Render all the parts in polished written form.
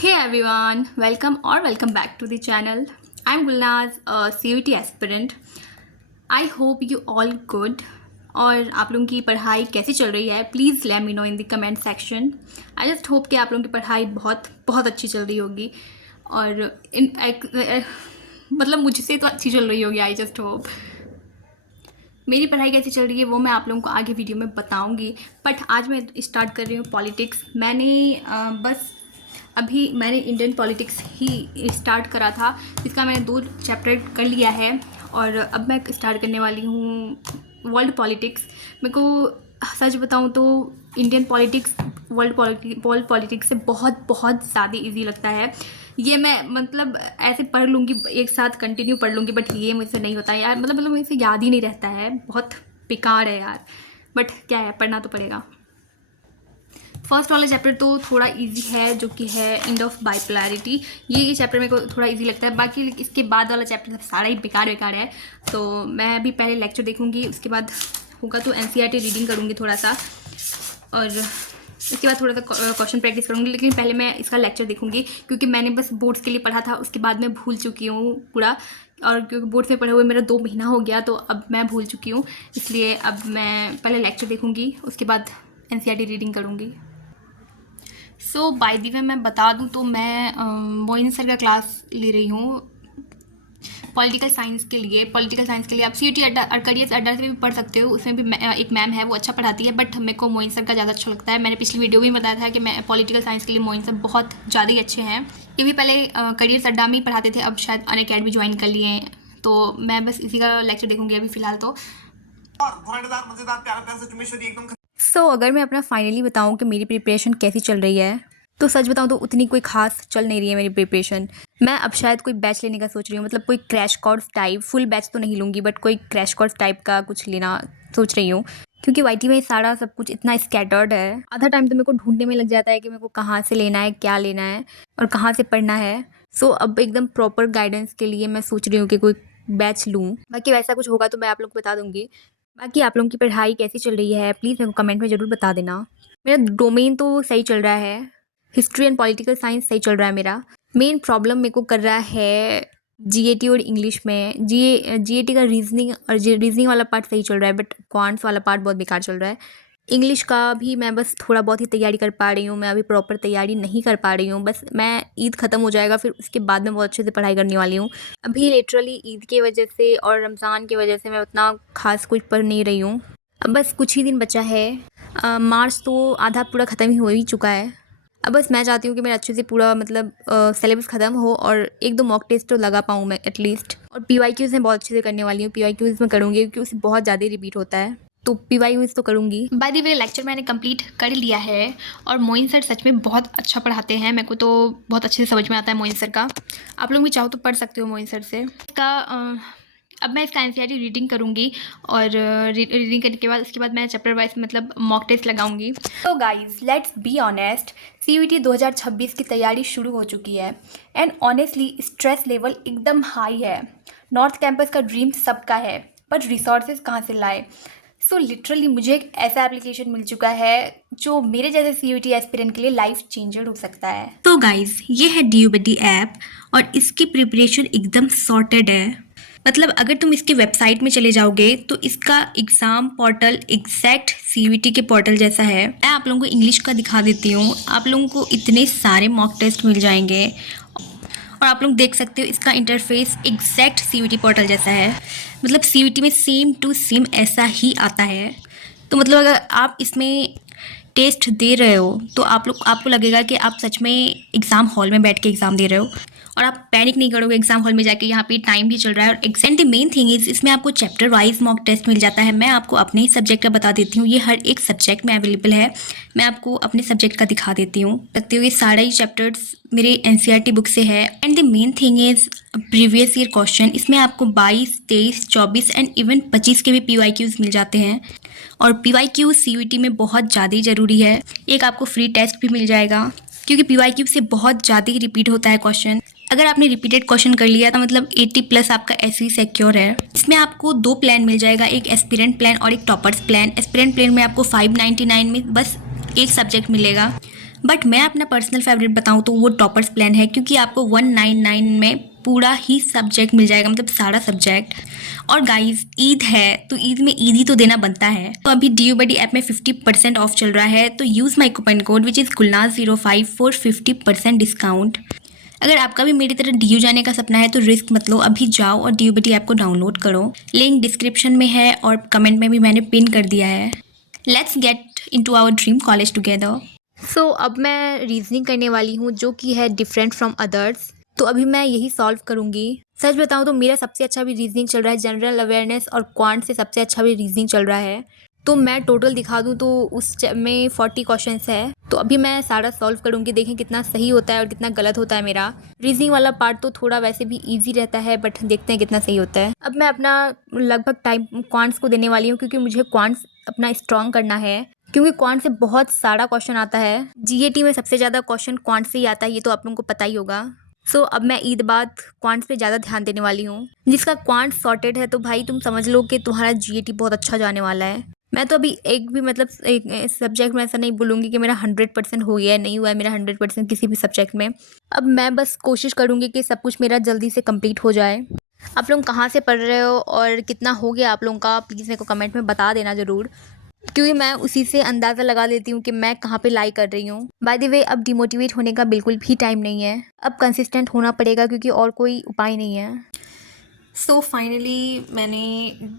Hey everyone, welcome back to the channel. I'm Gulnaz, a CUET aspirant. I hope you all good. और आप लोगों की पढ़ाई कैसी चल रही है please let me know in the comment section. I just hope कि आप लोगों की पढ़ाई बहुत बहुत अच्छी चल रही होगी और मतलब मुझसे तो अच्छी चल रही होगी. I just hope. मेरी पढ़ाई कैसी चल रही है वो मैं आप लोगों को आगे वीडियो में बताऊंगी. बट आज मैं स्टार्ट कर रही हूँ पॉलिटिक्स. मैंने इंडियन पॉलिटिक्स ही स्टार्ट करा था जिसका मैंने 2 चैप्टर कर लिया है और अब मैं स्टार्ट करने वाली हूँ वर्ल्ड पॉलिटिक्स. मेरे को सच बताऊँ तो इंडियन पॉलिटिक्स वर्ल्ड पॉलिटिक्स से बहुत बहुत ज़्यादा इजी लगता है. ये मैं मतलब ऐसे पढ़ लूँगी, एक साथ कंटिन्यू पढ़ लूँगी, बट ये मुझसे नहीं होता यार. मतलब मुझसे याद ही नहीं रहता है. बहुत बेकार है यार, बट क्या है, पढ़ना तो पड़ेगा. फर्स्ट वाला चैप्टर तो थोड़ा इजी है जो कि है एंड ऑफ बाइपोलैरिटी. ये चैप्टर मेरे को थोड़ा इजी लगता है. बाकी इसके बाद वाला चैप्टर सब सारा ही बेकार है. तो मैं अभी पहले लेक्चर देखूंगी, उसके बाद होगा तो एनसीईआरटी रीडिंग करूंगी थोड़ा सा और उसके बाद थोड़ा सा क्वेश्चन प्रैक्टिस करूंगी. लेकिन पहले मैं इसका लेक्चर देखूंगी क्योंकि मैंने बस बोर्ड्स के लिए पढ़ा था, उसके बाद मैं भूल चुकी हूँ पूरा. और क्योंकि बोर्ड्स में पढ़े हुए मेरा 2 महीना हो गया तो अब मैं भूल चुकी हूँ, इसलिए अब मैं पहले लेक्चर देखूंगी, उसके बाद एनसीईआरटी रीडिंग करूँगी. सो बाय द वे मैं बता दूं तो मैं मोइन सर का क्लास ले रही हूँ पॉलिटिकल साइंस के लिए. आप CUET अड्डा और करियर्स अड्डा से भी पढ़ सकते हो. उसमें भी एक मैम है, वो अच्छा पढ़ाती है, बट मेरे को मोइन सर का ज़्यादा अच्छा लगता है. मैंने पिछली वीडियो में बताया था कि मैं पॉलिटिकल साइंस के लिए मोइन सर बहुत ज़्यादा ही अच्छे हैं. ये भी पहले करियर्स अड्डा में ही पढ़ाते थे, अब शायद अनअकैडमी ज्वाइन कर लिए हैं. तो मैं बस इसी का लेक्चर देखूँगी अभी फ़िलहाल तो. अगर मैं अपना फाइनली बताऊं कि मेरी प्रिपरेशन कैसी चल रही है तो सच बताऊं तो उतनी कोई खास चल नहीं रही है मेरी प्रिपरेशन. मैं अब शायद कोई बैच लेने का सोच रही हूँ, मतलब कोई crash course type. Full batch तो नहीं लूँगी बट कोई क्रैश कोर्स टाइप का कुछ लेना सोच रही हूँ क्योंकि YT में सारा सब कुछ इतना स्कैटर्ड है. आधा टाइम तो मेरे को ढूंढने में लग जाता है कि मेरे को कहाँ से लेना है, क्या लेना है और कहाँ से पढ़ना है. अब एकदम प्रॉपर गाइडेंस के लिए मैं सोच रही हूँ कि कोई बैच लूँ. बाकी वैसा कुछ होगा तो मैं आप लोग को बता दूँगी. बाकी आप लोगों की पढ़ाई कैसी चल रही है प्लीज़ मेरे को कमेंट में ज़रूर बता देना. मेरा डोमेन तो सही चल रहा है, हिस्ट्री एंड पॉलिटिकल साइंस सही चल रहा है मेरा. मेन प्रॉब्लम मेरे को कर रहा है GAT और इंग्लिश में. GAT का रीजनिंग वाला पार्ट सही चल रहा है बट क्वांट्स वाला पार्ट बहुत बेकार चल रहा है. इंग्लिश का भी मैं बस थोड़ा बहुत ही तैयारी कर पा रही हूँ. मैं अभी प्रॉपर तैयारी नहीं कर पा रही हूँ. बस मैं ईद ख़त्म हो जाएगा फिर उसके बाद मैं बहुत अच्छे से पढ़ाई करने वाली हूँ. अभी लिटरली ईद की वजह से और रमज़ान की वजह से मैं उतना खास कुछ पढ़ नहीं रही हूँ. अब बस कुछ ही दिन बचा है. मार्च तो आधा पूरा ख़त्म ही हो ही चुका है. अब बस मैं चाहती हूँ कि मेरा अच्छे से पूरा मतलब सिलेबस ख़त्म हो और 1-2 मॉक टेस्ट तो लगा पाऊँ मैं एटलीस्ट. और PYQs मैं बहुत अच्छे से करने वाली हूँ. PYQs मैं करूँगी क्योंकि उससे बहुत ज़्यादा रिपीट होता है, तो PYQs तो करूँगी. बाय द वे लेक्चर मैंने कंप्लीट कर लिया है और मोइन सर सच में बहुत अच्छा पढ़ाते हैं. मेरे को तो बहुत अच्छे से समझ में आता है मोइन सर का. आप लोग भी चाहो तो पढ़ सकते हो मोइन सर से. अब मैं इसका एनसीईआरटी रीडिंग करूँगी और रीडिंग करने के बाद उसके बाद मैं चैप्टर वाइज मतलब मॉक टेस्ट लगाऊंगी. तो guys let's be honest, CUET 2026 की तैयारी शुरू हो चुकी है एंड ऑनेस्टली स्ट्रेस लेवल एकदम हाई है. नॉर्थ कैंपस का ड्रीम सबका है बट रिसोर्सेज कहाँ से लाए. लिटरली मुझे एक ऐसा एप्लीकेशन मिल चुका है जो मेरे जैसे CUET एस्पिरेंट के लिए लाइफ चेंजर हो सकता है. तो गाइज ये है DUBD ऐप और इसकी प्रिपरेशन एकदम सॉर्टेड है. मतलब अगर तुम इसके वेबसाइट में चले जाओगे तो इसका एग्ज़ाम पोर्टल एग्जैक्ट CUET के पोर्टल जैसा है. मैं आप लोगों को इंग्लिश का दिखा देती हूँ. आप लोगों को इतने सारे मॉक टेस्ट मिल जाएंगे और आप लोग देख सकते हो इसका इंटरफेस एग्जैक्ट CUET पोर्टल जैसा है. मतलब CUET में सेम टू सेम ऐसा ही आता है. तो मतलब अगर आप इसमें टेस्ट दे रहे हो तो आपको लगेगा कि आप सच में एग्ज़ाम हॉल में बैठ के एग्ज़ाम दे रहे हो और आप पैनिक नहीं करोगे एग्जाम हॉल में जाके. यहाँ पे टाइम भी चल रहा है और exam the main thing is इसमें आपको चैप्टर वाइज मॉक टेस्ट मिल जाता है. मैं आपको अपने ही सब्जेक्ट का बता देती हूँ. ये हर एक सब्जेक्ट में अवेलेबल है. मैं आपको अपने सब्जेक्ट का दिखा देती हूँ. सकते हो ये सारा ही चैप्टर्स मेरे NCERT बुक से है. And the main thing is previous year question. इसमें आपको 22, 23, 24 एंड इवन 25 के भी PYQs मिल जाते हैं. और PYQ CUET में बहुत ज़्यादा ही ज़रूरी है. एक आपको फ्री टेस्ट भी मिल जाएगा क्योंकि PYQ से बहुत ज़्यादा ही रिपीट होता है क्वेश्चन. अगर आपने रिपीटेड क्वेश्चन कर लिया तो मतलब 80+ आपका ऐसे ही सिक्योर है. इसमें आपको 2 प्लान मिल जाएगा, एक एस्पिरेंट प्लान और एक टॉपर्स प्लान. एस्पिरेंट प्लान में आपको 599 में बस एक सब्जेक्ट मिलेगा बट मैं अपना पर्सनल फेवरेट बताऊँ तो वो टॉपर्स प्लान है, क्योंकि आपको 199 में पूरा ही सब्जेक्ट मिल जाएगा, मतलब सारा सब्जेक्ट। और गाइस ईद है तो ईद में ईद ही तो देना बनता है। तो अभी डी यू बडी ऐप में 50% ऑफ चल रहा है, तो use my coupon code which is गुलनाज05 फॉर 50% डिस्काउंट। अगर आपका भी मेरी तरह डी जाने का सपना है तो रिस्क मत लो, अभी जाओ और डी यू बडी ऐप को डाउनलोड करो। लिंक डिस्क्रिप्शन में है और कमेंट में भी मैंने पिन कर दिया है। Let's get into our dream college together. So अब मैं रीजनिंग करने वाली हूँ जो कि है डिफरेंट फ्रॉम अदर्स। तो अभी मैं यही सॉल्व करूँगी। सच बताऊँ तो मेरा सबसे अच्छा भी रीजनिंग चल रहा है, जनरल अवेयरनेस और क्वांट से सबसे अच्छा भी रीजनिंग चल रहा है। तो मैं टोटल दिखा दूँ तो में 40 क्वेश्चंस है। तो अभी मैं सारा सॉल्व करूँगी, देखें कितना सही होता है और कितना गलत होता है मेरा। रीजनिंग वाला पार्ट तो थोड़ा वैसे भी ईजी रहता है, बट देखते हैं कितना सही होता है। अब मैं अपना लगभग टाइम क्वांट्स को देने वाली हूँ, क्योंकि मुझे क्वांट्स अपना स्ट्रॉन्ग करना है, क्योंकि क्वांट से बहुत सारा क्वेश्चन आता है। जीएटी में सबसे ज़्यादा क्वेश्चन क्वांट से ही आता है, ये तो आप लोगों को पता ही होगा। सो अब मैं ईद बाद क्वांट्स पे ज़्यादा ध्यान देने वाली हूँ। जिसका क्वांट सॉर्टेड है तो भाई तुम समझ लो कि तुम्हारा जीएटी बहुत अच्छा जाने वाला है। मैं तो अभी एक भी मतलब एक सब्जेक्ट में ऐसा नहीं बोलूँगी कि मेरा 100% हो गया है, नहीं हुआ है मेरा 100% किसी भी सब्जेक्ट में। अब मैं बस कोशिश करूँगी कि सब कुछ मेरा जल्दी से कंप्लीट हो जाए। आप लोग कहाँ से पढ़ रहे हो और कितना हो गया आप लोगों का, प्लीज़ मेरे को कमेंट में बता देना ज़रूर, क्योंकि मैं उसी से अंदाज़ा लगा लेती हूँ कि मैं कहाँ पे लाई कर रही हूँ। बाय द वे अब डिमोटिवेट होने का बिल्कुल भी टाइम नहीं है, अब कंसिस्टेंट होना पड़ेगा, क्योंकि और कोई उपाय नहीं है। सो फाइनली मैंने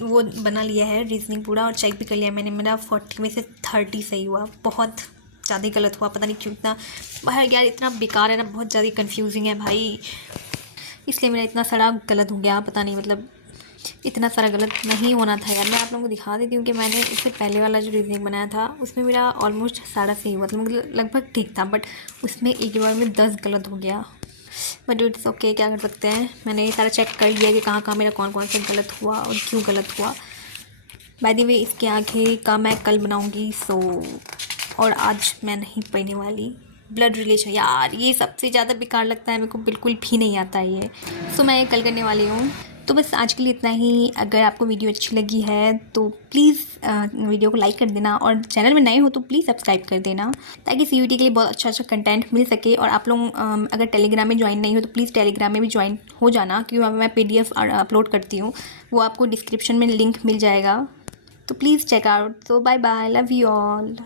वो बना लिया है रीजनिंग पूरा, और चेक भी कर लिया मैंने, मेरा 40 में से 30 सही हुआ। बहुत ज़्यादा गलत हुआ, पता नहीं क्यों इतना भाई यार, इतना बेकार है ना, बहुत ज़्यादा कंफ्यूजिंग है भाई, इसलिए मेरा इतना सारा गलत हो गया। पता नहीं मतलब इतना सारा गलत नहीं होना था यार। मैं आप लोगों को दिखा देती हूँ कि मैंने इससे पहले वाला जो रीजनिंग बनाया था उसमें मेरा ऑलमोस्ट सारा सही हुआ था, मतलब लगभग ठीक था, बट उसमें एक बार में 10 गलत हो गया। बट इट्स ओके, क्या कर सकते हैं। मैंने ये सारा चेक कर लिया कि कहाँ कहाँ मेरा कौन कौन सा गलत हुआ और क्यों गलत हुआ। बाय द वे इसके आगे का मैं कल बनाऊँगी, सो और आज मैं नहीं पढ़ने वाली। ब्लड रिलेशन यार ये सबसे ज़्यादा बेकार लगता है, मेरे को बिल्कुल भी नहीं आता है ये। सो मैं ये कल करने वाली हूँ। तो बस आज के लिए इतना ही। अगर आपको वीडियो अच्छी लगी है तो प्लीज़ वीडियो को लाइक कर देना, और चैनल में नए हो तो प्लीज़ सब्सक्राइब कर देना, ताकि सीयूईटी के लिए बहुत अच्छा अच्छा कंटेंट मिल सके। और आप लोग अगर टेलीग्राम में ज्वाइन नहीं हो तो प्लीज़ टेलीग्राम में भी ज्वाइन हो जाना, क्योंकि वहाँ मैं PDF अपलोड करती हूँ, वो आपको डिस्क्रिप्शन में लिंक मिल जाएगा, तो प्लीज़ चेक आउट। तो bye bye, love you all.